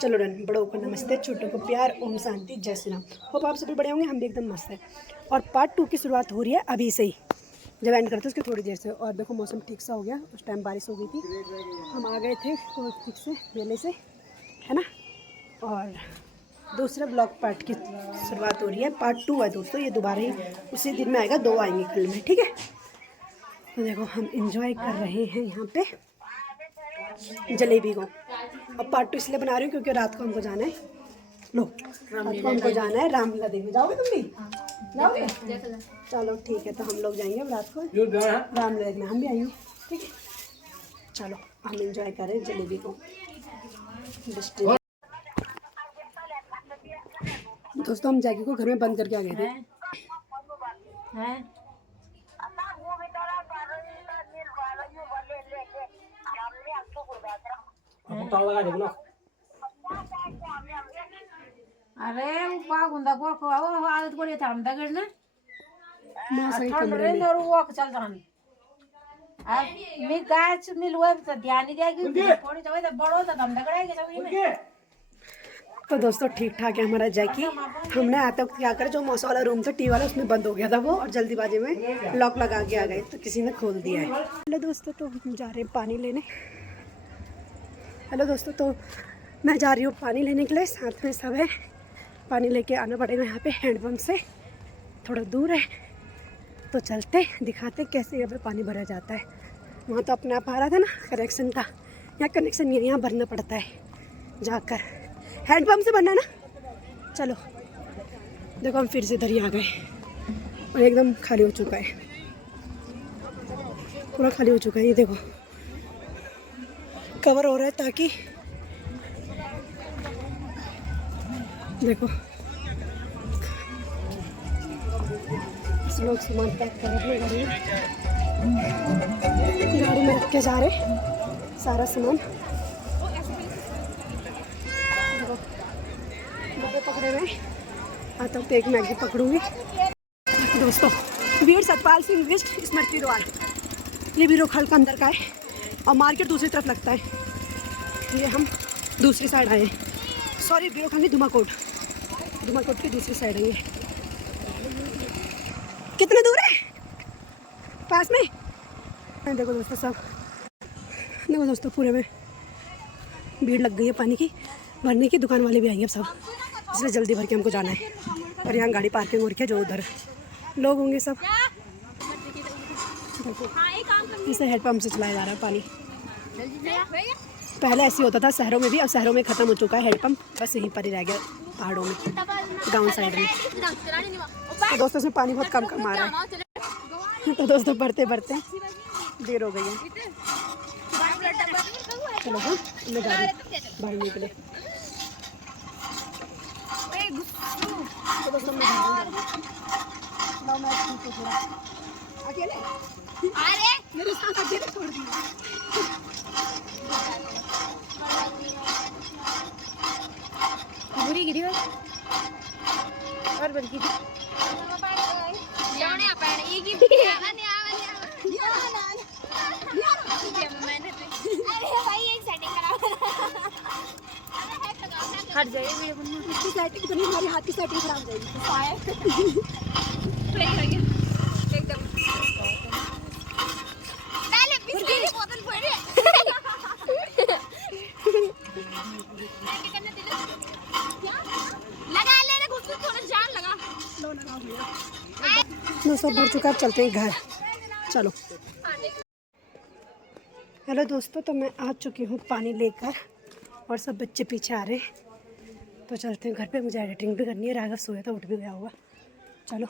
चलो डन। बड़ों को नमस्ते, छोटों को प्यार, ओम शांति, जय श्री राम। होप आप सभी बड़े होंगे, हम भी एकदम मस्त है। और पार्ट 2 की शुरुआत हो रही है अभी से ही, जब एंड करते उसके थोड़ी देर से। और देखो मौसम ठीक सा हो गया, उस टाइम बारिश हो गई थी, हम आ गए थे तो ठीक से मेले से, है ना। और दूसरे ब्लॉग पार्ट की शुरुआत हो रही है, पार्ट 2 है दोस्तों, ये दोबारा ही उसी दिन में आएगा, 2 आएंगे कल में, ठीक है। तो देखो हम इंजॉय कर रहे हैं यहाँ पे जलेबी को। अब पार्ट 2 इसलिए बना रही हूँ क्योंकि रात को हमको जाना है, लो रात को हमको जाना है रामलीला देखने। जाओगे तुम भी? जाओगे? चलो ठीक है, तो हम लोग जाएंगे अब रात को रामलीला देखने, हम भी आएंगे, ठीक है। चलो हम इंजॉय करें जलेबी को। दोस्तों हम जैकी को घर में बंद करके आ गए थे। अरे वो गुंदा को आदत को लेता हम दगड़ ना सही ठंड कमरे रे में और वो चल रहा अब मैं गाछ मिलवा तो ध्यान नहीं देगी थोड़ी तो बड़ो तो हम दगड़ेंगे सभी में। तो दोस्तों ठीक ठाक है हमारा जैकी। हमने आता क्या करा, जो मौसा वाला रूम था टी वाला, उसमें बंद हो गया था वो, और जल्दीबाजी में लॉक लगा के आ गए तो किसी ने खोल दिया है। हेलो दोस्तों, तो हम जा रहे हैं पानी लेने। हेलो दोस्तों, तो मैं जा रही हूँ पानी लेने के लिए, साथ में सब है। पानी लेके आना पड़ेगा यहाँ पे हैंडपम्प से, थोड़ा दूर है, तो चलते दिखाते कैसे यहाँ पे पानी भरा जाता है। वहाँ तो अपने आप आ रहा था ना कनेक्शन का, यहाँ कनेक्शन नहीं है, यहाँ भरना पड़ता है जाकर, हैंडपम्प से भरना ना। चलो देखो हम फिर से इधर ही आ गए और एकदम खाली हो चुका है, पूरा खाली हो चुका है। ये देखो कवर हो रहा है ताकि देखो लोग सामान पैक कर रहे हैं, गाड़ी में रख के जा रहे सारा सामान। डब्बे पकड़े हुए, आता हूँ तो एक मैगी पकड़ूंगी। दोस्तों वीर सतपाल सिंह विस्ट स्मृति द्वार, ये भी रोखल का अंदर का है और मार्केट दूसरी तरफ लगता है। ये हम दूसरी साइड आए, सॉरी बीरोखंडी धुमाकोट की दूसरी साइड है। ये कितने दूर है? पास में। देखो दोस्तों सब, देखो दोस्तों पूरे में भीड़ लग गई है पानी की भरने की, दुकान वाले भी आएंगे अब सब, इसलिए जल्दी भर के हमको जाना है। और यहाँ गाड़ी पार्किंग हो रखी है, जो उधर लोग होंगे सब। देखो इसे हैंडपम्प से चलाया जा रहा है पानी। पहले ऐसे होता था शहरों में भी, अब शहरों में ख़त्म हो चुका है हैंडपम्प, बस यहीं पर ही रह गया पहाड़ों में, गांव साइड में। तो दोस्तों इसमें पानी बहुत कम आ रहा है। तो दोस्तों बढ़ते बढ़ते देर हो गई है, चलो हाँ मैं गाड़ी बाहर निकले। तो दोस्तों मैं थोड़ा अकेले मेरे साथ अकेले छोड़ दिया। बुरी गिरी और बल्कि हट जाइए, इसकी सेटिंग तो नहीं, हमारे हाथ की सेटिंग खराब हो जाएगी। एकदम पहले बिस्किट की बोतल फोड़े लगा ले रे, घुस थोड़ा जान लगा लो लगा भैया। नो सब भर चुका, चलते हैं घर, चलो। हेलो दोस्तों, तो मैं आ चुकी हूँ पानी लेकर और सब बच्चे पीछे आ रहे हैं, तो चलते हैं घर पे। मुझे एडिटिंग भी करनी है, राघव सोया था, उठ भी गया होगा। चलो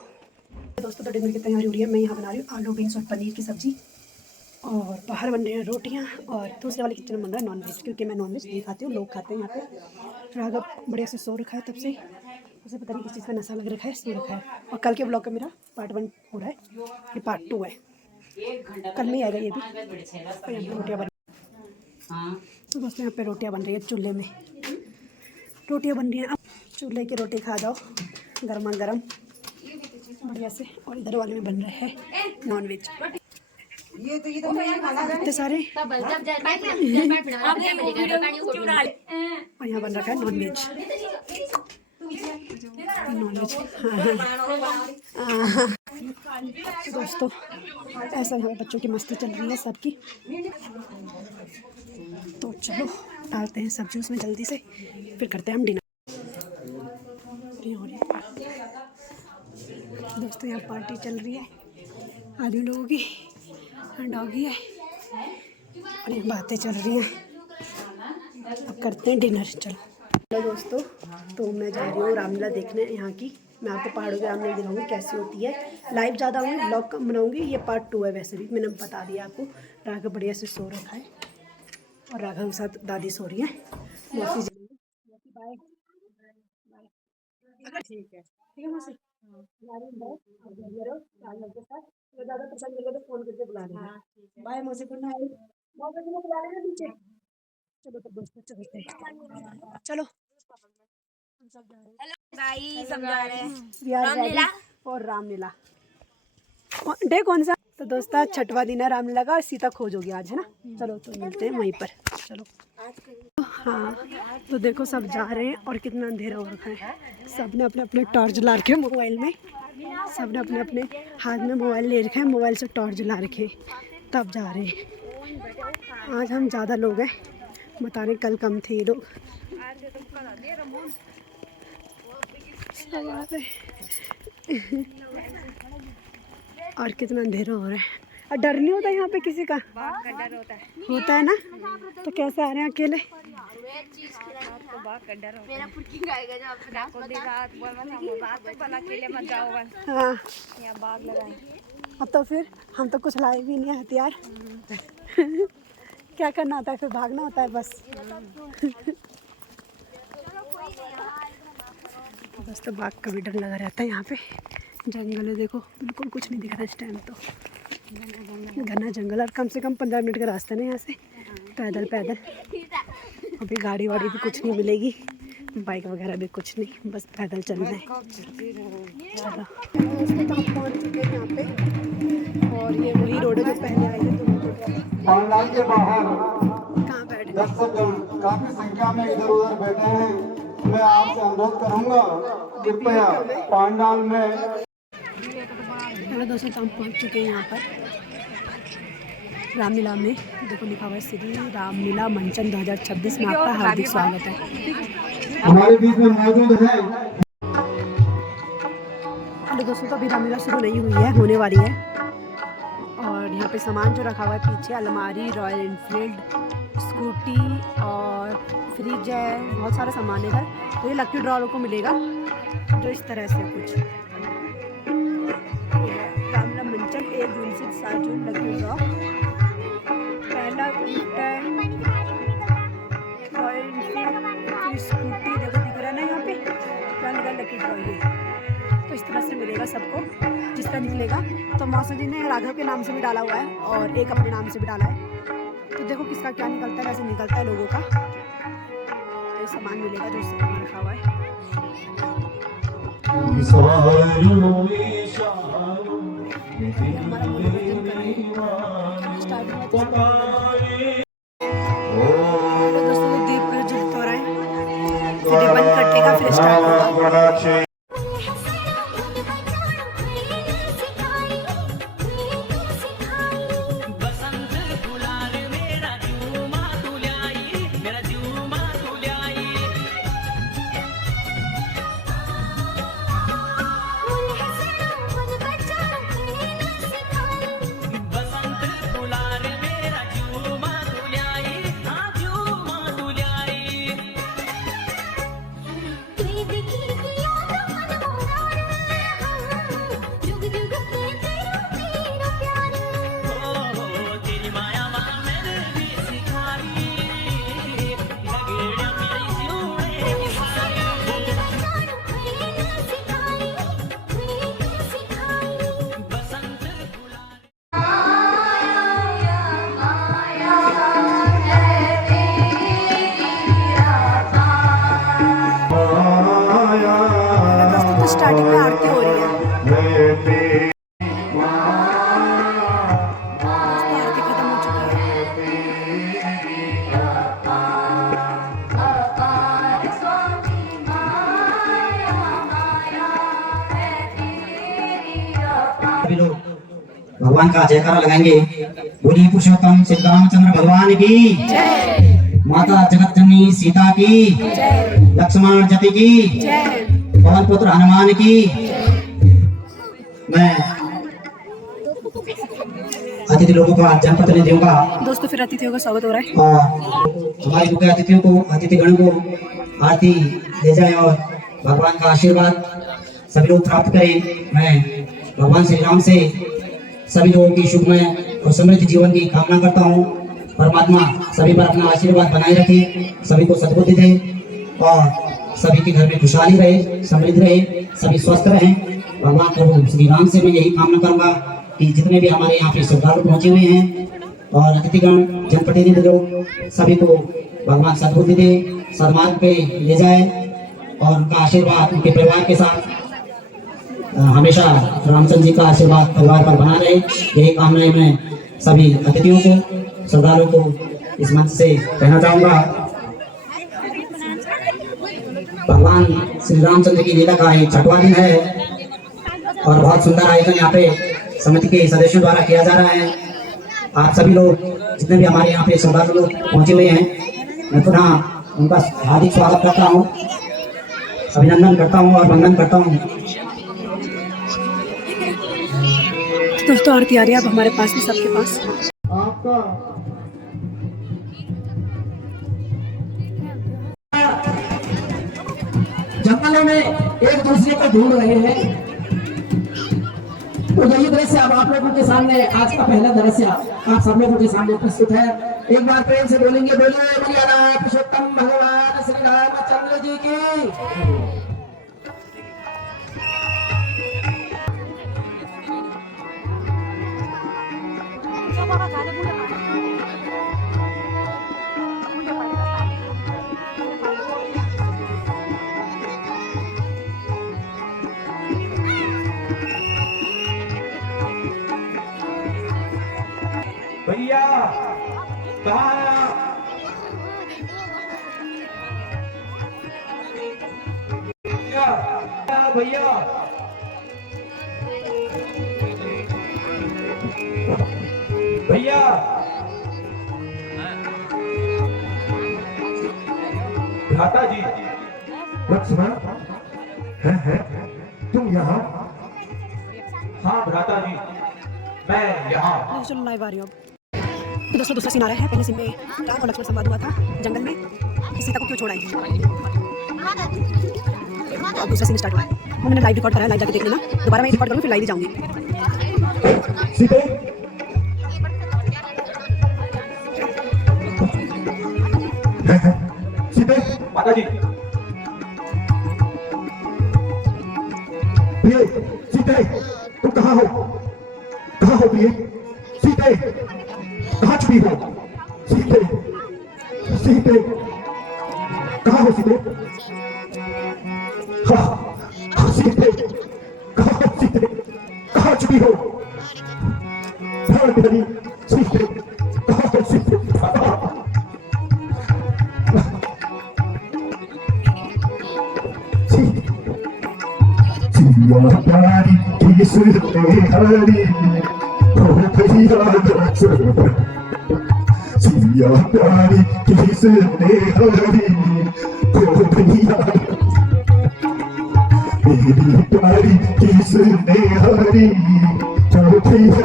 दोस्तों, तो डिनर की तैयारी हो रही है। मैं यहाँ बना रही हूँ आलू बीन्स और पनीर की सब्ज़ी, और बाहर बन रही हैं रोटियाँ, और दूसरे वाले किचन में बन रहा है नॉनवेज, क्योंकि मैं नॉनवेज नहीं खाती हूँ, लोग खाते हैं यहाँ पे। राघव बढ़िया से सो रखा है तब से, उसे पता नहीं किस चीज़ का नशा लग रखा है, सो रखा है। और कल के ब्लॉग का मेरा पार्ट 1 हो रहा है, ये पार्ट 2 है, कल में आएगा ये भी। तो यहाँ पर रोटियाँ बन, तो दोस्तों यहाँ पे रोटियाँ बन रही है, चूल्हे में रोटियाँ बन रही हैं। अब चूल्हे की रोटी खा जाओ गर्मा गर्म बढ़िया से। और इधर वाले में बन रहा है नॉनवेज। इतने सारे और यहाँ बन रखा है नॉनवेज। नॉनवेज दोस्तों, ऐसा यहाँ बच्चों की मस्ती चल रही है सबकी। तो चलो डालते हैं सब्जी उसमें जल्दी से, फिर करते हैं हम डिनर। दोस्तों यहाँ पार्टी चल रही है आदमी लोगों की, डॉगी है और ये बातें चल रही हैं। अब करते हैं डिनर। चलो हेलो दोस्तों, तो मैं जा रही हूँ रामलीला देखने यहाँ की। मैं आपको पहाड़ों की रामलीला दिखाऊंगी कैसी होती है। लाइव ज़्यादा होंगी, ब्लॉग कम बनाऊंगी। ये पार्ट 2 है, वैसे भी मैंने बता दिया आपको। राघव बढ़िया से सो रखा है और राघव के साथ दादी सो रही है। मौसी जी बाय बाय। ठीक है मौसी, के साथ ज़्यादा पसंद लगे तो फोन करके बुला लेना। बाय मौसी, गुड नाइट। मौसी को बुला लेना नीचे। चलो तो दोस्तों चलते हैं, चलो रामलीला और रामलीला डे कौन सा। तो दोस्तों छठवां दिन है रामलीला का और सीता खोज होगी आज, है ना। चलो तो मिलते हैं वहीं पर। चलो हाँ, तो देखो सब जा रहे हैं और कितना अंधेरा हो रखा है। सब ने अपने अपने टॉर्च ला रखे मोबाइल में, सब ने अपने अपने हाथ में मोबाइल ले रखे हैं, मोबाइल से टॉर्च ला रखे, तब जा रहे हैं। आज हम ज़्यादा लोग हैं, बता रहे कल कम थे ये लोग। और कितना अंधेरा हो रहा है और डर नहीं होता यहाँ पे किसी का? डर होता है ना। तो कैसे आ रहे हैं अकेले? हाँ अब तो फिर हम तो कुछ लाए भी नहीं है हथियार। क्या करना होता है फिर? भागना होता है बस। दोस्तों बाघ का भी डर लगा रहता है यहाँ पे। जंगल है देखो, बिल्कुल कुछ नहीं दिख रहा इस टाइम तो। घना जंगल और कम से कम 15 मिनट का रास्ता नहीं यहाँ से, पैदल पैदल। अभी गाड़ी वाड़ी भी कुछ नहीं मिलेगी, बाइक वगैरह भी कुछ नहीं, बस पैदल चल रहे हैं। चलो दोस्तों तो हम पहुँच चुके हैं यहाँ पे और ये वही रोड है जो पहले आए थे। पंडाल के बाहर कहाँ बैठे? दर्शक काफी संख्या में इधर उधर बैठे हैं। मैं आपसे अनुरोध करूंगा कृपया पंडाल में। हेलो दोस्तों, हम पहुंच चुके हैं यहाँ पर रामलीला में। देखो लिखा हुआ है श्री रामलीला मंचन 2026 में आपका हार्दिक स्वागत है। हमारे बीच में मौजूद है। हेलो दोस्तों, तो अभी रामलीला शुरू नहीं हुई है, होने वाली है। और यहाँ पे सामान जो रखा हुआ है पीछे, अलमारी, रॉयल एनफील्ड, स्कूटी और फ्रिज है, बहुत सारा सामान है इधर। तो ये लकी ड्रॉ को मिलेगा जो इस तरह से कुछ रामलीला मंचन 1 जून से 7 जून लकी ड्रॉ। पहला गिफ्ट है रॉयल एनफील्ड स्कूटी, देखो दिख रहा है ना यहाँ पे, रामलीला लकी ड्रॉ ये। तो इस तरह से मिलेगा सबको जिसका निकलेगा। तो मौसा जी ने राघव के नाम से भी डाला हुआ है और एक अपने नाम से भी डाला है। तो देखो किसका क्या निकलता है, कैसे निकलता है लोगों का। तो सामान मिलेगा जो सामान रखा हुआ है। हमारा मनोरंजन करेंगे स्टार्टिंग में। तो दोस्तों दीप प्रज्वलित हो रहा है, फिर बंद करने का फिर स्टार्ट होगा। स्टार्टिंग में आरती हो रही है। आरती खत्म हो चुकी है। भगवान का जयकारा लगाएंगे। बोलिए पुरुषोत्तम श्री रामचंद्र भगवान की, माता जगत जननी सीता की, लक्ष्मण जति की, पवन पुत्र हनुमान की। मैं अतिथि लोगों का जनप्रतिनिधियों का दोस्तों फिर अतिथियों का स्वागत हो रहा है। हमारे मुख्य अतिथियों को, अतिथिगण को आरती ले जाए और भगवान का आशीर्वाद सभी लोग प्राप्त करें। मैं भगवान श्री राम से सभी लोगों की शुभमय और समृद्ध जीवन की कामना करता हूँ। परमात्मा सभी पर अपना आशीर्वाद बनाए रखे, सभी को सद्बुद्धि दे और सभी के घर में खुशहाली रहे, समृद्ध रहे, सभी स्वस्थ रहें। भगवान प्रभु श्री राम से मैं यही कामना करूंगा कि जितने भी हमारे यहाँ पे श्रद्धालु पहुंचे हुए हैं और अतिथिगण, जनप्रतिनिधि लोग, सभी को भगवान सद्बुद्धि दे, सन्मार्ग पे ले जाए और उनका आशीर्वाद उनके परिवार के साथ हमेशा रामचंद्र जी का आशीर्वाद परिवार पर बना रहे। यही कामनाएं मैं सभी अतिथियों को, श्रद्धालुओं को इस मंच से कहना चाहूंगा। भगवान श्री रामचंद्र की लीला का एक छठवां दिन है और बहुत सुंदर आयोजन यहाँ पे समिति के सदस्यों द्वारा किया जा रहा है। आप सभी लोग जितने भी हमारे यहाँ पे श्रद्धालु लोग पहुंचे हुए हैं, मैं पुनः उनका हार्दिक स्वागत करता हूँ, अभिनंदन करता हूँ और वंदन करता हूँ। दोस्तों आरती आ रही है अब हमारे पास भी, सबके पास। आपका जंगलों में एक दूसरे को ढूंढ रहे हैं। तो यही दृश्य अब आप लोगों के सामने, आज का पहला दृश्य आप सब लोगों के सामने प्रस्तुत है। एक बार प्रेम से बोलेंगे, बोलिए बोलिए राम पुरुषोत्तम भगवान श्री रामचंद्र जी की। भैया कहाँ है आप? भैया भैया भ्राता जी। लक्ष्मण है तुम यहाँ? हाँ भ्राता जी, मैं यहाँ। चलो लाइव आ रही हूँ अब। तो दोस्तों दूसरा सीन आ रहा है। पहले सीन में राम और लक्ष्मण संवाद हुआ था जंगल में कि सीता को क्यों छोड़ा है। और दूसरा सीन स्टार्ट हुआ है। वो मैंने लाइव रिकॉर्ड करा है, लाइव जाके देख लेना। दोबारा मैं रिकॉर्ड करूँगी फिर लाइव ही जाऊँगी। सीते सीते माता जी। प्रिय सीते तुम कहाँ हो? कहाँ हो प्रिय? सीते कहाँ छुपी हो? सीते सीते कहाँ हो सीते? हाँ सीते कहाँ हो? सीते कहाँ छुपी हो? प्राण प्यारी सीते कहाँ हो? सीते प्यारी किसने हरी हो भैया सिया प्यारी किसने हरी हो भैया मेरी प्यारी किसने हरी हो भैया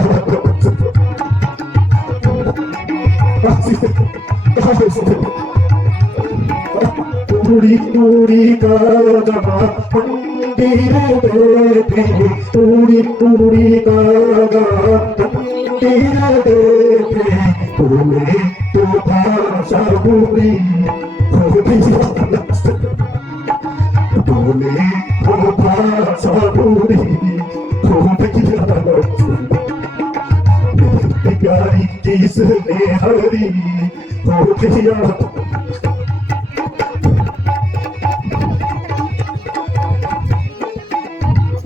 पूरी पूरी का पूरी पूरी का पूरे तो भाषा पूरी बोले वो भाषा पूरी प्यारी किसने हरी हो भैया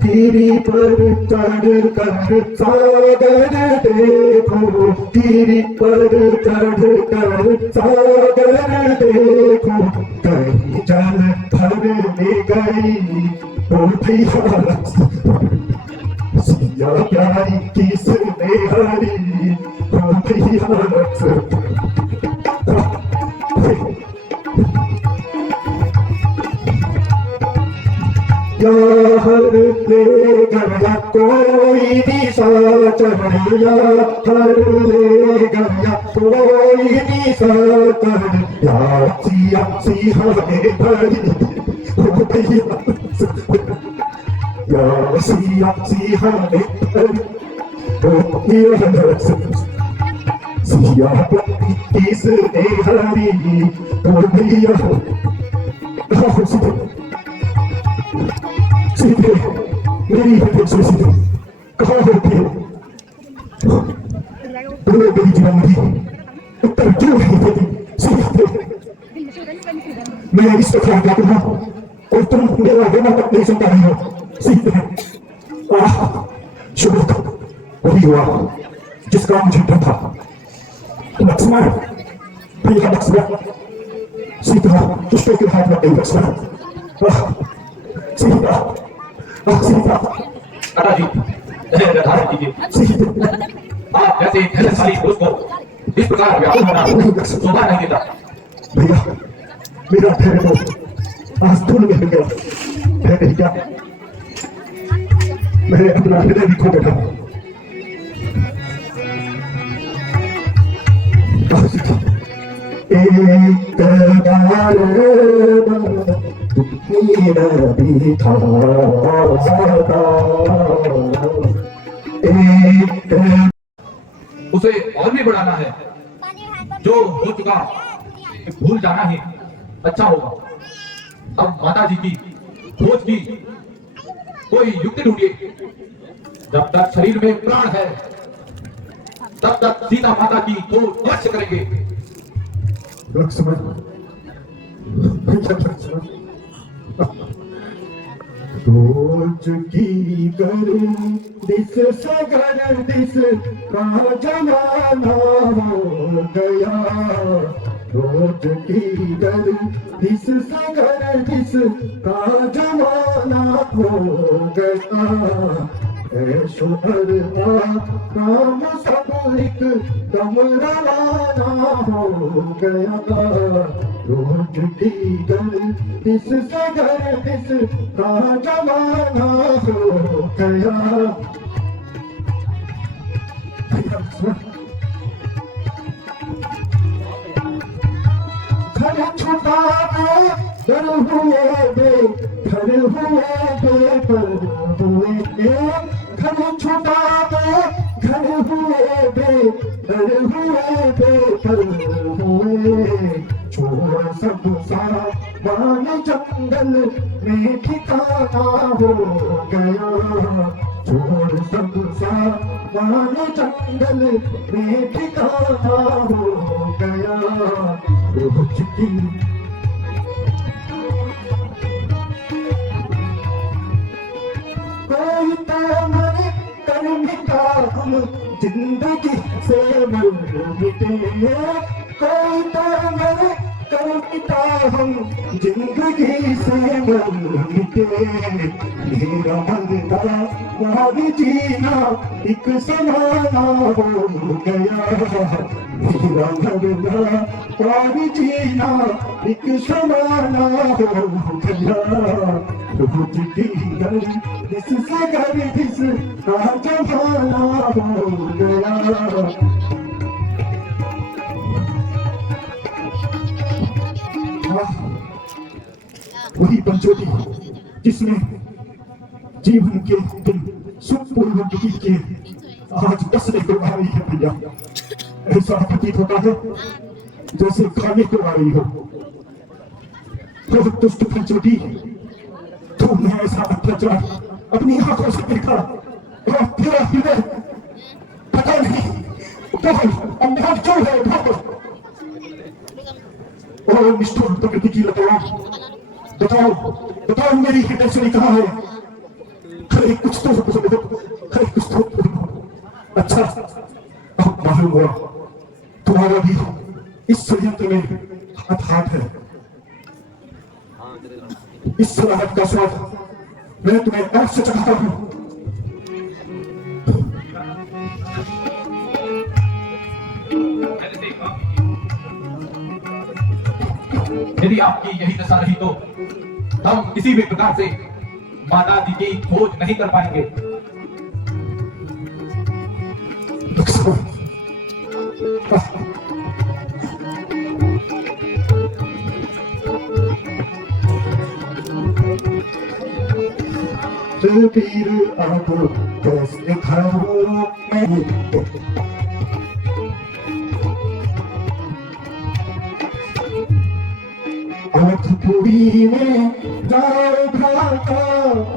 गिरी पर चढ़ कर सागर देखो गिरी पर चढ़ कर सागर देखो कहीं जल भरने गई ओ भैया सिया प्यारी किसने हरी हर ले गया कोई दिशा चढ़िया हर ले गया कोई दिशा चढ़िया सिया सिया ने भरी या सिया सिया ने भरी सिया प्यारी किसने हरी भैया सीधे मेरी हृदय से सीधे कहाँ होती है बोलो मेरी जीवन की उत्तर क्यों नहीं देती सीधे मैं इस प्रकार कहता हूँ और तुम मेरा होना तक नहीं सुनता नहीं हो सीधे शुभ वही हुआ जिसका मुझे डर था लक्ष्मण प्रिय लक्ष्मण सीता दुष्टों के हाथ लग गई लक्ष्मण सीता सीता दादाजी निर्धारण कीजिए आप जैसे धैर्यशाली पुरुष को इस प्रकार व्याकुल होना शोभा नहीं देता। भैया मेरा धैर्य तो आज धूल में मिल गया धैर्य क्या मैं अपना हृदय भी खो बैठा एक बार भी था उसे और भी बढ़ाना है, जो हो चुका भूल जाना ही अच्छा होगा। अब माता जी की खोज की कोई युक्ति ढूंढिए। जब तक शरीर में प्राण है तब तक सीता माता की खोज अवश्य करेंगे। लक्ष्मण रोज की करूं दिस सगर दिस का जमाना हो गया रोज की करूं दिस सगर दिस का जमाना हो गया ऐश्वर काम सब एक दम रवाना हो गया रोज की गल इस सगर इस का जमाना हो गया घर छुपा घर हुए बे घर हुए बेपर हुए घर छुपा घर हुए बेपर हुए बेपर हुए छोड़ सब सारा वन जंगल में ठिकाना हो गया छोड़ सब सारा वन जंगल में ठिकाना हो गया रोज की कोई तो मरे कर मिटा हम जिंदगी से मर मिटे कोई तो मरे कर मिटा हम जिंदगी से मर मिटे मेरा मरना वहाँ भी जीना एक समाना हो गया मेरा मरना वहाँ भी जीना एक समाना हो गया रोज की गल इस सगर इस का जमाना हो गया वही पंचोटी जिसने जीवन के तुम सुखपूर्वक बीत के आज बसने को आ रही है भैया ऐसा प्रतीत होता है जैसे खाने को आ रही हो बहुत दुष्ट पंचोटी तुमने ऐसा अत्याचार अपनी आंखों से देखा और तेरा हृदय पता नहीं बहुत अंधार क्यों है और निष्ठुर प्रकृति की लताओं बताओ बताओ मेरी हृदय से कहाँ है खरे कुछ तो खरे कुछ तो अच्छा अब मालूम हुआ तुम्हारा भी इस षड्यंत्र में हाथ है इस सलाहत का स्वाद मैं तुम्हें आज से चाहता हूं यदि आपकी यही दशा रही तो हम किसी भी प्रकार से माता जी की खोज नहीं कर पाएंगे। पीर अब कैसे घरों में अवधपुरी में जाओ भ्राता,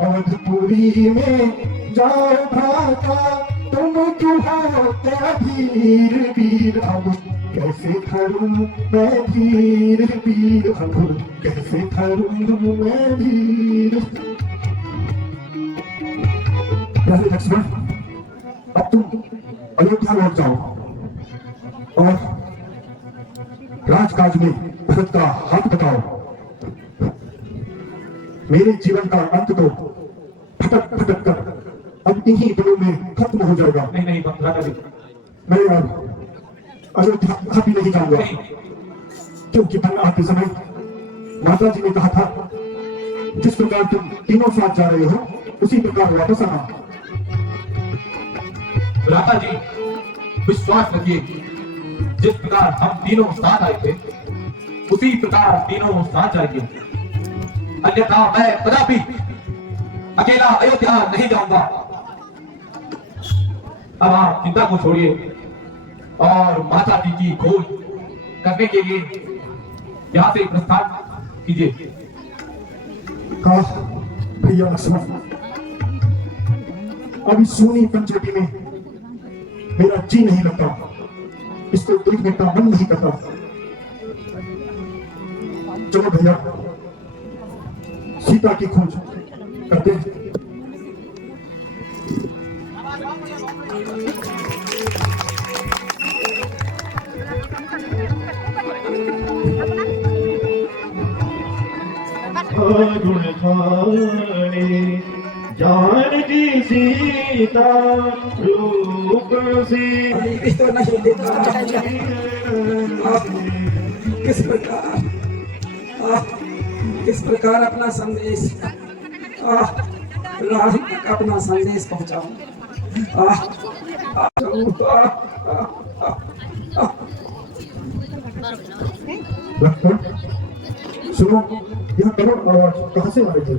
अवधपुरी में जाओ भ्राता, तुम क्यों होते वीर वीर अब कैसे धरूं मैं धीर वीर अब कैसे धरूं मैं धीर। लक्ष्मण अब तुम अयोध्या लौट जाओ और राजकाज में भरत का हाथ बताओ। मेरे जीवन का अंत तो भटक भटक कर अब इन्हीं दिनों में खत्म हो जाएगा। नहीं नहीं राजा जी, मैं अब अयोध्या कभी नहीं जाऊंगा, क्योंकि बन आते समय माता जी ने कहा था जिस प्रकार तुम तीनों साथ जा रहे हो उसी प्रकार वापस आना। भ्राता जी विश्वास रखिए, जिस प्रकार हम तीनों साथ आए थे उसी प्रकार तीनों साथ जाएंगे, अन्यथा मैं कदापि अकेला अयोध्या नहीं जाऊंगा। अब आप चिंता को छोड़िए और माता जी की खोज करने के लिए यहाँ से प्रस्थान कीजिए। भैया लक्ष्मण, अभी सोनी पंचवटी में मेरा जी नहीं लगता, इसको देखने का मन नहीं करता। चलो भैया सीता की खोज करते हैं। गुण खाने जानकी सीता रूप से किस प्रकार अपना संदेश राम तक अपना संदेश पहुंचाऊं। लक्ष्मण सुनो, यह करुण आवाज कहां से आ रही है?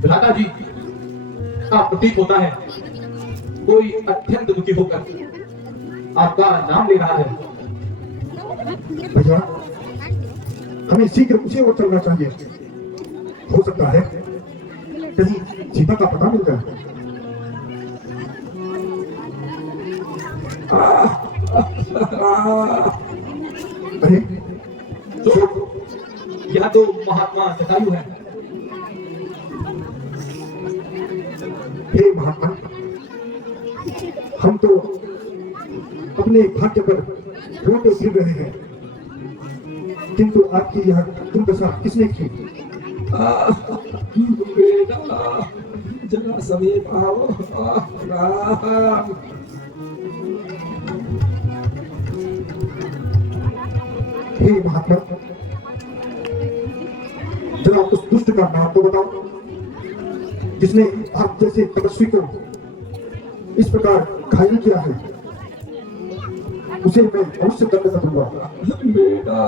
भ्राता जी, आप प्रतीत होता है कोई अत्यंत दुखी होकर आपका नाम ले रहा है। भैया हमें शीघ्र उसे ओर चलना चाहिए, हो सकता है कहीं सीता का पता मिल जाए। अरे तो यह तो महात्मा जटायु है। हे महात्मा, हम तो अपने भाग्य पर रोते फिर रहे हैं, किंतु आपकी यह दुर्दशा किसने की? बेटा जरा समीप आओ। राम हे महात्मा, जरा उस दुष्ट का नाम तो बताओ जिसने आप जैसे तपस्वी को इस प्रकार घायल किया है। उसे मैं अवश्य दंड दूंगा। बेटा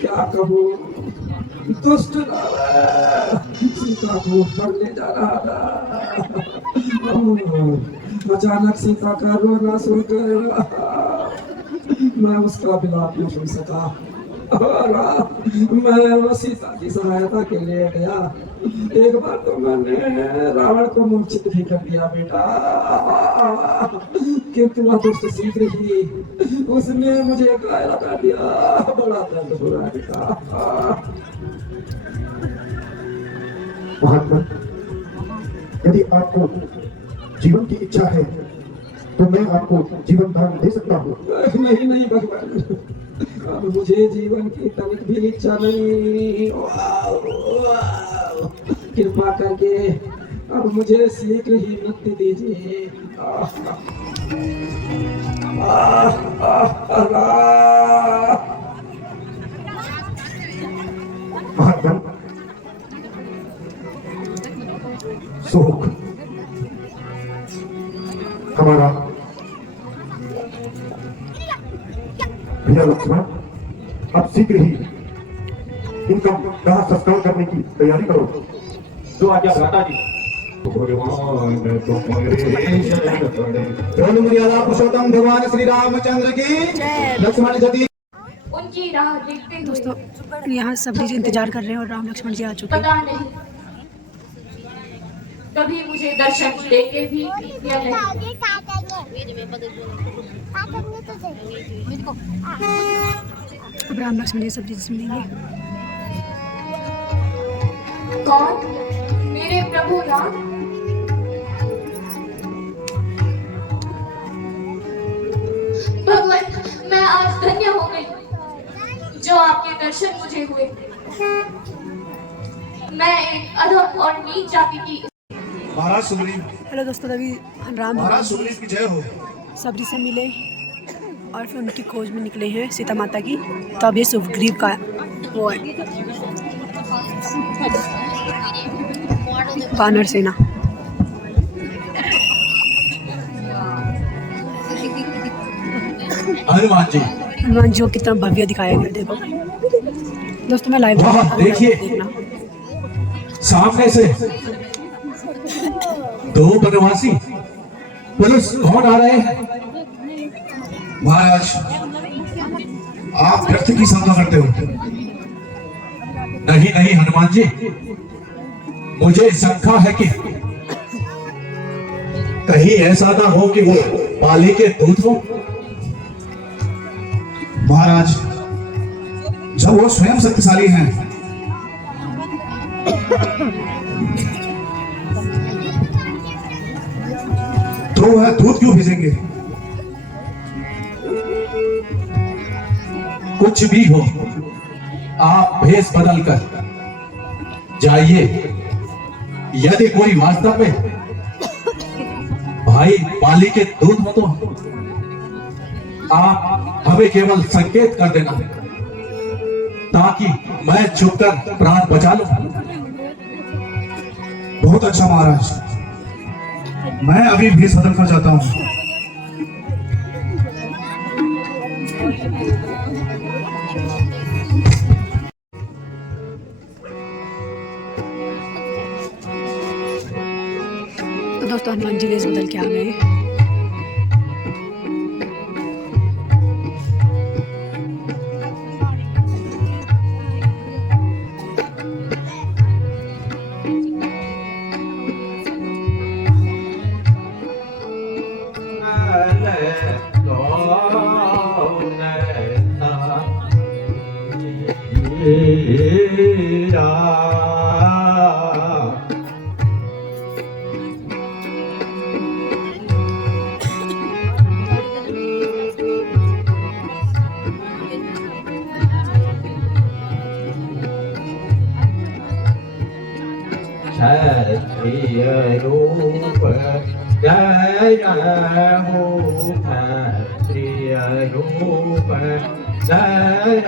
क्या कहूँ, दुष्ट सीता को पकड़ने जा रहा था, अचानक सीता का रोना सुनकर मैं उसका विलाप न सुन सका और मैं वो सीता की सहायता के लिए गया। एक बार तो मैंने रावण को मूर्छित भी कर दिया बेटा, किंतु वह दुष्ट शीघ्र ही उसने मुझे घायल कर दिया। बड़ा दर्द हो रहा है बेटा। महात्मा, यदि आपको जीवन की इच्छा है तो मैं आपको जीवन दान दे सकता हूँ। नहीं नहीं भगवान, अब मुझे जीवन की तनिक भी इच्छा नहीं। कृपा करके अब मुझे शीघ्र ही मुक्ति दीजिए। महात्मा सुख हमारा भैया लक्ष्मण अब शीघ्र ही इनका दाह संस्कार करने की तैयारी करो। जो आज्ञा भ्राता जी। बोलो मर्यादा पुरुषोत्तम भगवान श्री रामचंद्र की। लक्ष्मण जी उनकी राह देखते हुए दोस्तों यहाँ सब जी इंतजार कर रहे हैं और राम लक्ष्मण जी आ चुके हैं। पता नहीं कभी मुझे दर्शन देंगे भी या नहीं। अब राम लक्ष्मण जी सब जी से मिलेंगे। कौन? मेरे प्रभु राम। भगवान, मैं आज धन्य हो गई जो आपके दर्शन मुझे हुए। मैं एक अधम और नीच जाति की। महाराज सुग्रीव। हेलो दोस्तों, अभी राम महाराज सुग्रीव की जय हो। सब जी से मिले और फिर उनकी खोज में निकले हैं सीता माता की। तो अब ये सुग्रीव का वो है वानर सेना। हनुमान जी। हनुमान जी को कितना भव्य दिखाया गया, देखो दोस्तों। मैं लाइव वाह, देखिए। देखना। सामने से दो बनवासी पुरुष कौन आ रहे हैं? महाराज आप व्यर्थ की शंका करते हो। नहीं नहीं हनुमान जी, मुझे शंका है कि कहीं ऐसा ना हो कि वो पाली के दूत हो। महाराज जब वो स्वयं शक्तिशाली हैं तो वह दूध क्यों भेजेंगे? कुछ भी हो, आप भेष बदल कर जाइए। यदि कोई वास्तव में भाई पाली के दूत हो तो आप हमें केवल संकेत कर देना ताकि मैं छुपकर प्राण बचा लूं। बहुत अच्छा महाराज, मैं अभी भेष बदल कर जाता हूँ। तो दोस्तों हनुमान जी वेश बदल के आ गए। क्षत्रिय रूप जय हो, क्षत्रिय रूप जय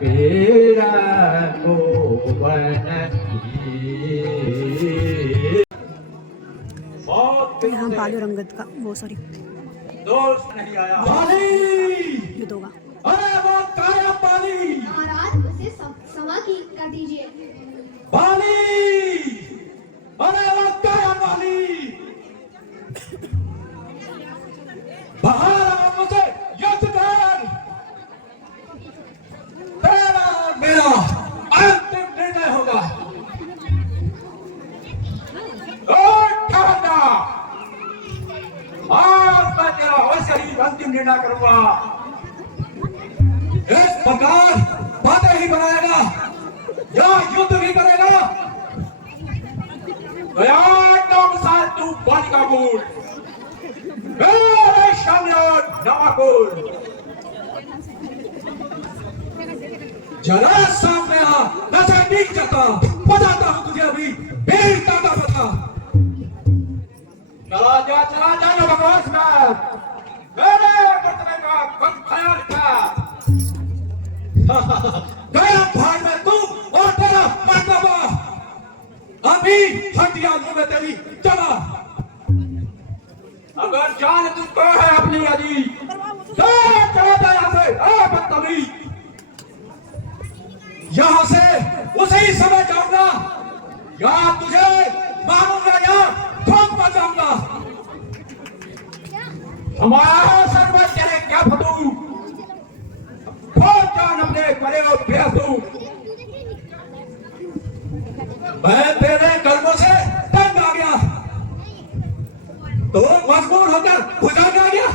वीर भुवन तो यहाँ बालू रंगत का वो सॉरी दोस्त नहीं आया। युद्ध होगा। अरे वो काया पाली, महाराज उसे समा की कर दीजिए। पाली, अरे वो काया पाली, बाहर मुझे युद्ध कर। तेरा मेरा अंतिम निर्णय होगा। आज मैं तेरा वैसे ही अंतिम निर्णय करूंगा। इस प्रकार बातें ही बनाएगा या युद्ध भी करेगा। तू बालिका मूल मेरे सम्राट नवाकुल, जरा सामने आ, नजर नहीं करता। बताता हूं तुझे अभी वीरता का पता। चला जा नवग्रह में। गया भाग में तू और तेरा मर्तबा। अभी हड्डियां मुंह में तेरी जमा। अगर जान तुझको है अपनी अजी तो चला जा यहाँ से, बदतमीज। यहाँ से उसी समय जाऊंगा या तुझे मारूंगा या ठोक पर जाऊंगा। हमारा सर्वत तेरे क्या फतू ठोक जान अपने करे और बेहतू। मैं तेरे कर्मों से तंग आ गया तो मजबूर होकर गुजार आ गया।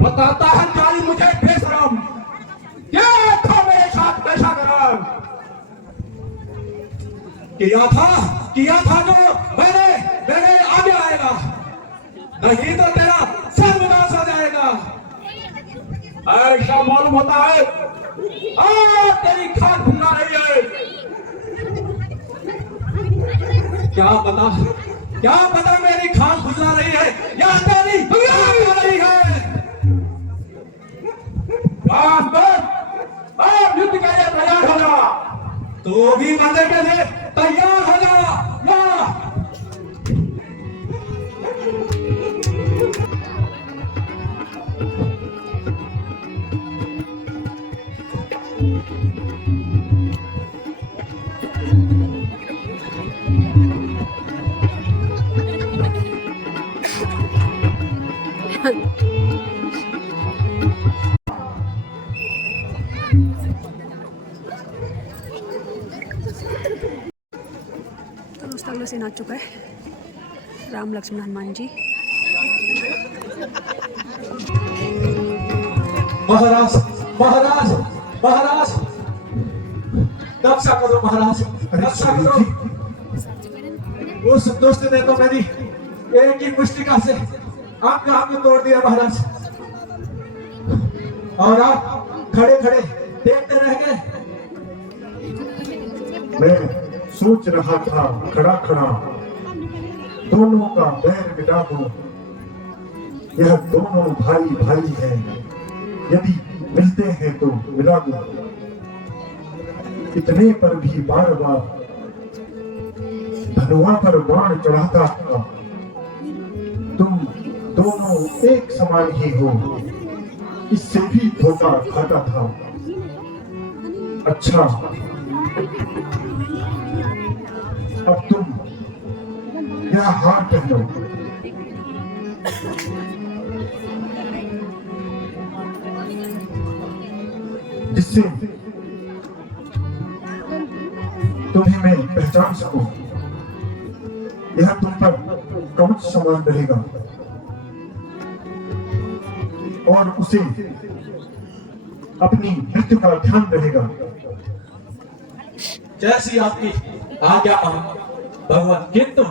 बताता है जाली मुझे बेशरम, क्या था मेरे साथ कैसा करम। किया था जो मेरे आगे आएगा, नहीं तो तेरा सर उदास हो जाएगा। ऐसा मालूम होता है तेरी खान खुला रही है। क्या पता मेरी खान खुला रही है या तेरी खुला रही है। युद्ध के लिए तैयार हो जा, तो भी मरने के लिए तैयार हो जा। तो दोस्तों अगला सीन आ चुका है, राम लक्ष्मण हनुमान जी। महाराज महाराज महाराज रक्षा करो महाराज, रक्षा करो। उस दुष्ट ने तो मेरी एक ही मुष्टिका से अंग तोड़ दिया महाराज, और आप खड़े खड़े देखते रह गए। मैं सोच रहा था खड़ा खड़ा दोनों का बैर मिटा दूं। यह दोनों भाई भाई हैं, यदि मिलते हैं तो मिला दूं। इतने पर भी बार बार धनुआ पर बाण चढ़ाता था। तुम दोनों एक समान ही हो, इससे भी धोखा खाता था। अच्छा, अब तुम यह हार पहनो। जिससे तुम्हें मैं पहचान सकूं। यह तुम पर कवच समान रहेगा और उसे अपनी मृत्यु का ध्यान रहेगा। जैसी आपकी आज्ञा भगवान, किंतु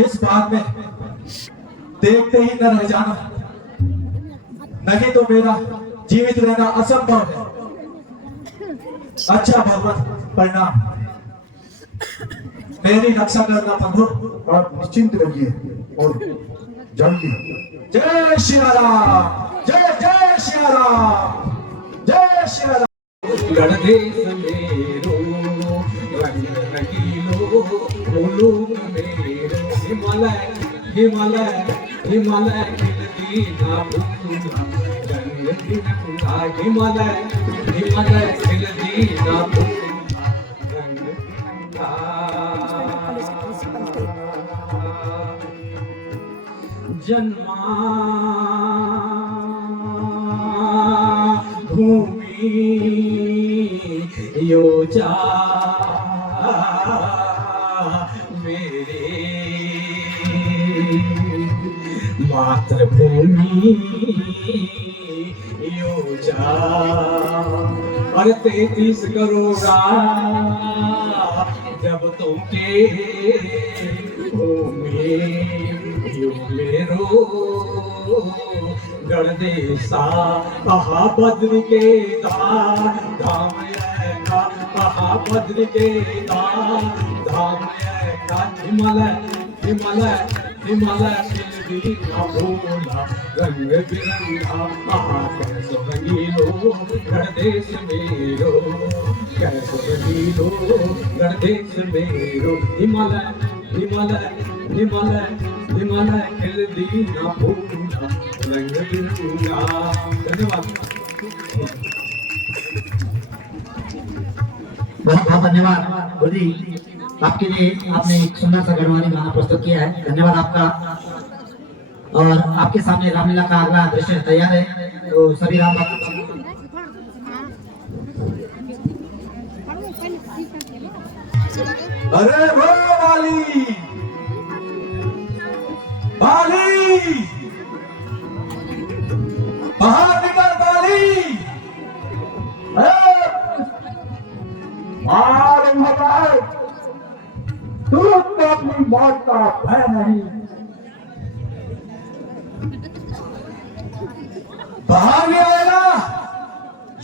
इस बात में देखते ही न रह जाना, नहीं तो मेरा जीवित रहना असंभव है। अच्छा भगवान, प्रणाम। मेरी रक्षा करना प्रभु। आप निश्चिंत रहिए और जाइए। जय श्री राम, जय जय श्री राम, जय श्री राम। गणदेश मेरो रंग रंगीलो बोलो मेरो हिमालय हिमालय हिमालय खिलदीना फूला रंग दिनका हिमालय हिमालय खिलदीना फूला रंग दिनका जन्मा भूमि योजा मेरे मातृभूमि योजा। और 33 करोड़ा जब तुमके भूमि यो मेरो गणदेशा कहा बद्र के धाम कहा बद्र के धाम हिमालय हिमालय हिमालय दिल ना भूला रंग बिरंगा कैसो रंगीलो गणदेश मेरो कैसो रंगीलो गणदेश मेरो हिमालय हिमालय हिमालय हिमालय खिल दी ना भूला रंग बिरंगा। धन्यवाद। बहुत बहुत धन्यवाद गुरु जी, आपके लिए आपने एक सुंदर सा गढ़वाली गाना प्रस्तुत किया है, धन्यवाद आपका। और आपके सामने रामलीला का अगला दृश्य तैयार है, तो सभी राम भक्त अरे वो वाली वाली बाहर निकल वाली मालूम होता है तू तो अपनी मौत का भय नहीं, बाहर नहीं आएगा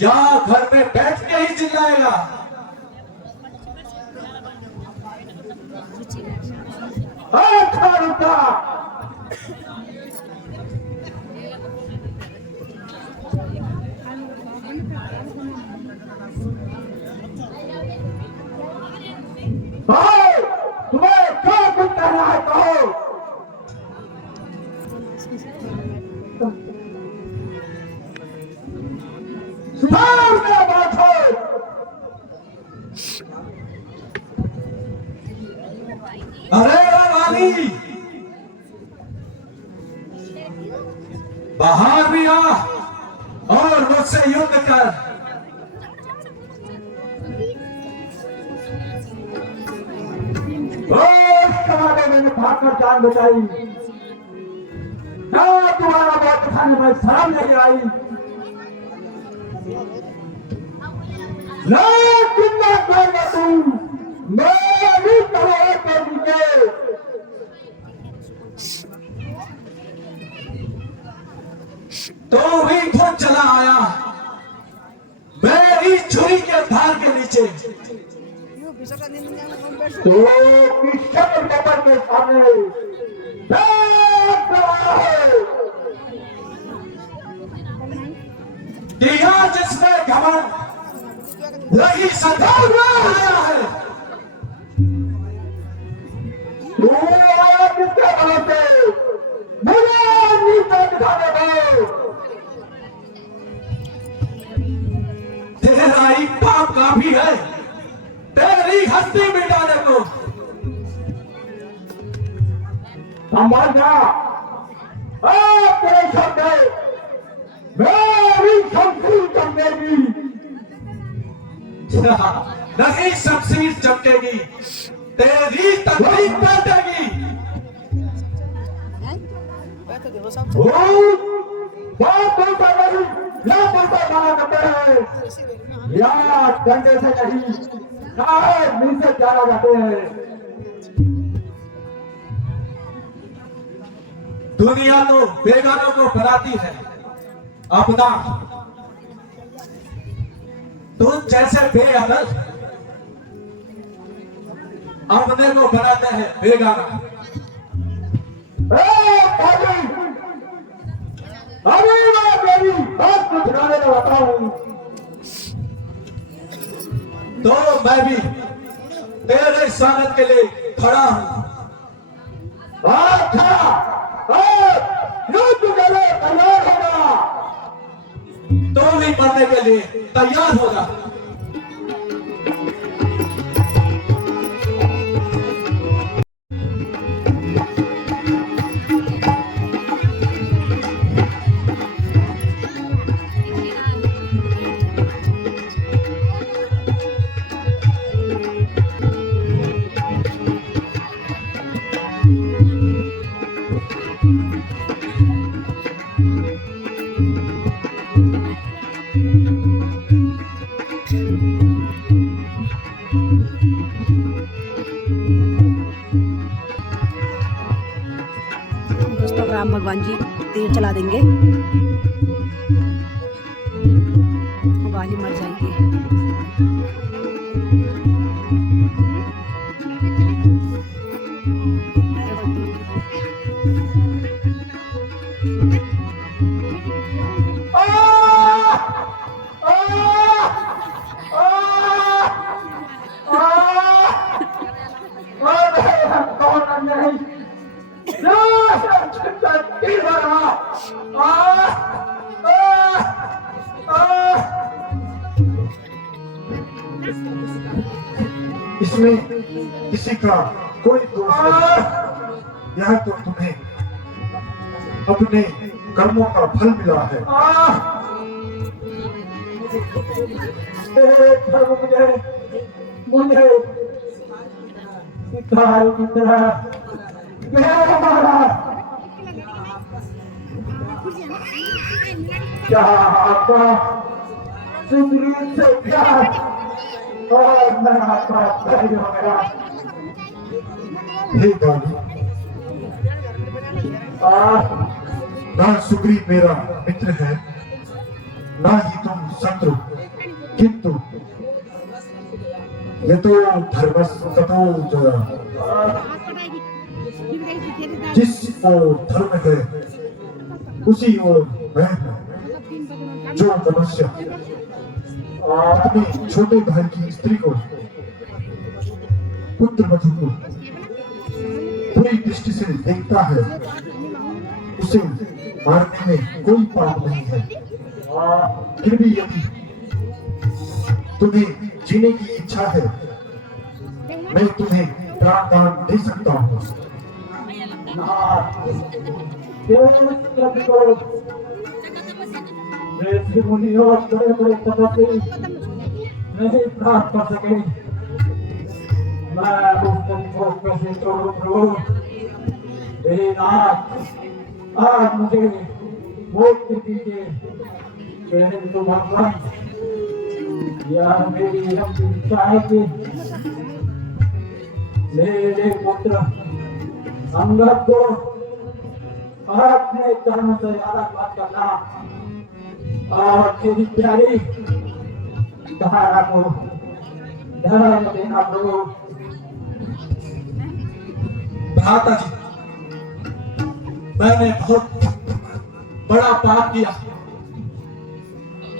या घर में बैठ के ही चिल्लाएगा। अच्छा रुका तुम्हें क्या कुछ कहना है कहो। सुधार में बात हो। अरे वाली बाहर भी आ और मुझसे युद्ध कर। मैंने भागकर जान बचाई, तुम्हारा बात खाने में शर्म नहीं आई। कितना करेगा तू, मैं भी तुम्हारे कर दूंगे। तो भी खुद चला आया मेरी छुरी के धार के नीचे। तो किशन कबर के सामने दिया जिसमें घमंड वही संतान आया है। तू आया किसके भरोसे, मुझे नीचे दिखाने दो। तेरा ही पाप का भी है तेरी हस्ती मिटाने को। समझ जा, तेरे शब्द मेरी शमशीर चमकेगी। नहीं शमशीर चमकेगी, तेरी तकलीफ काटेगी। बहुत बोलता नहीं, या बोलता गाना करते हैं, या डंडे से नहीं शायद नीचे जाना जाते हैं। दुनिया तो बेगानों को बनाती है अपना, तुम जैसे बेअकल अपने को बनाते हैं बेगाना। अभी मैं मेरी बात को सुनाने को बताऊं, तो मैं भी तेरे स्वागत के लिए खड़ा हूं। अच्छा युद्ध के लिए तैयार होगा, तो भी मरने के लिए तैयार होगा। इसमें किसी का कोई दोष नहीं। यह तो तुम्हें अपने कर्मों का फल मिला है। मुझे सिखाए की तरह क्या आपका सुग्रीव से प्यार और मैं आपका धैर्य वगैरह। हे गाली, ना सुग्रीव मेरा मित्र है, ना ही तुम शत्रु, किंतु ये तो धर्मस्ततो जया। जिस ओर धर्म है उसी ओर मैं हूं। जो मनुष्य अपने छोटे भाई की स्त्री को, पुत्र वधु को पूरी दृष्टि से देखता है, उसे मारने में कोई पाप नहीं है। फिर भी यदि तुम्हें जीने की इच्छा है, मैं तुम्हें प्राण दान दे सकता हूँ। मुनि और बड़े बड़े तपस्वी नहीं प्राप्त कर सके। मैं उनको कैसे छोड़ूं प्रभु? मेरे नाथ, आज मुझे मुक्ति दीजिए। कहने तो भगवान, यह मेरी इच्छा है कि मेरे पुत्र अंगद को अपने कर्म से अलग मत करना और तेरी प्यारी धारा को धर्म देना प्रभु। भ्राता जी, मैंने बहुत बड़ा पाप किया,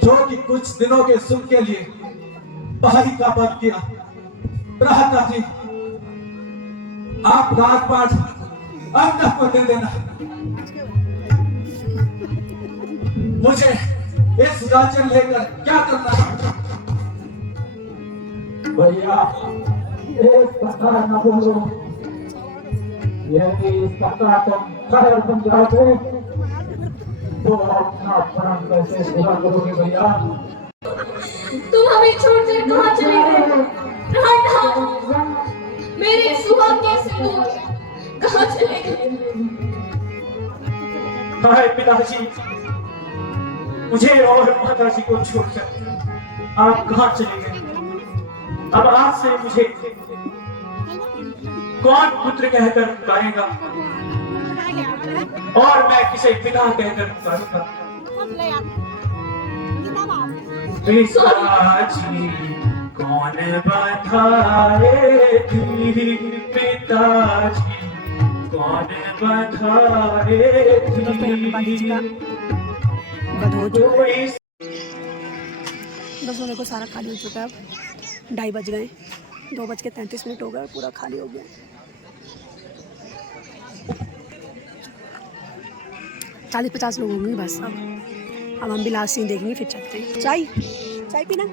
जो कि कुछ दिनों के सुख के लिए भाई का वध किया। भ्राता जी, आप राजपाट अंगद को दे देना। मुझे इस राज्य लेकर क्या करना है? भैया, एक प्रकार न बोलो। यदि इस प्रकार तुम खैर बन जाओगे तो अपना प्राण कैसे पूरा करोगे भैया? तुम हमें छोड़कर कहाँ चले गए? राधा, मेरे सुहाग के सिंदूर कहाँ चले गए? हाय पिताजी, मुझे और माताजी को छोड़कर आप कहाँ चले गए? अब आज से मुझे कौन पुत्र कहकर पुकारेगा और मैं किसे पिता कहकर पुकारूंगा? पिताजी कौन बधाएगी, पिताजी कौन बधाएगी। बस मेरे को सारा खाली हो चुका है। अब 2:30 बज गए, 2:33 हो गए, पूरा खाली हो गया। 40-50 लोग होंगे बस। अब हम भी लास्ट सीन देखेंगे, फिर चलते हैं। चाय पीना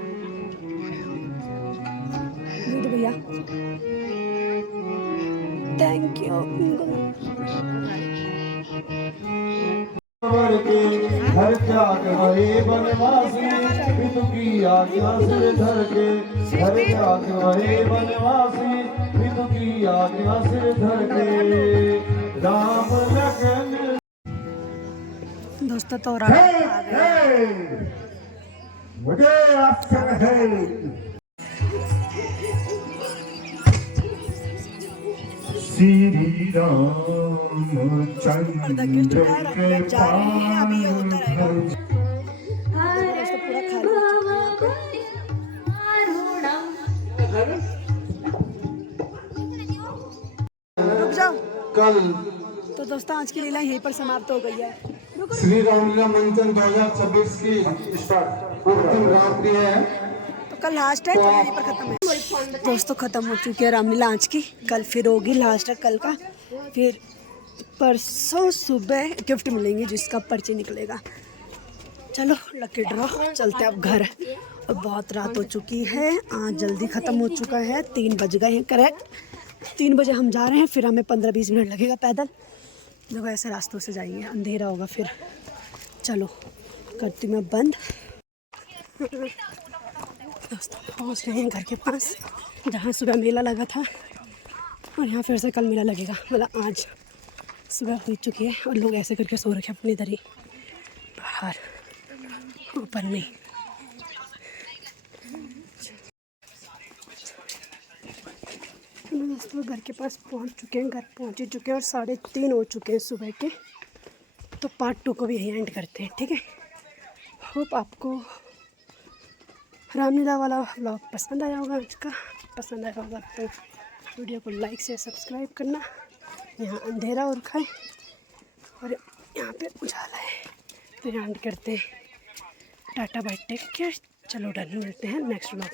भैया, थैंक यू। हर त्याग वही बनवासी, पितु की आज्ञा सिर धर के। हर त्याग वही बनवासी, पितु की आज्ञा सिर धर के। राम लखन दोस्तों तो मुझे अवसर है। श्री रामचंद्र के अभी ये होता रहेगा। रुक जाओ। कल तो दोस्तों आज की लीला यहीं पर समाप्त हो गई है। श्री रामलीला मंचन 2026 की अंतिम रात्रि है। तो कल लास्ट है, तो यहीं पर खत्म है दोस्तों। खत्म हो चुकी है रामलीला आज की। कल फिर होगी, लास्ट है कल का। फिर परसों सुबह गिफ्ट मिलेंगे जिसका पर्ची निकलेगा। चलो लकी ड्रॉ, चलते अब घर। अब बहुत रात हो चुकी है, आज जल्दी ख़त्म हो चुका है, 3 बज गए हैं करेक्ट। 3 बजे हम जा रहे हैं, फिर हमें 15-20 मिनट लगेगा पैदल। देखो ऐसे रास्तों से जाएंगे, अंधेरा होगा फिर। चलो करती मैं बंद। दोस्तों पहुँच गए हैं घर के पास, जहाँ सुबह मेला लगा था, और यहाँ फिर से कल मेला लगेगा। मतलब आज सुबह हो चुकी है और लोग ऐसे करके सो रखे अपनी इधर ही बाहर, ऊपर नहीं। दोस्तों घर के पास पहुँच चुके हैं, घर पहुँच ही चुके हैं और 3:30 हो चुके हैं सुबह के। तो पार्ट 2 को भी यहीं एंड करते हैं, ठीक है। होप आपको रामलीला वाला व्लॉग पसंद आया होगा। आज का पसंद आया होगा तो वीडियो को लाइक से सब्सक्राइब करना। यहाँ अंधेरा हो रखा है और यहाँ पे उजाला है, तो यहाँ एंड करते हैं। Tata bye take care. चलो डन, मिलते हैं नेक्स्ट व्लॉग में।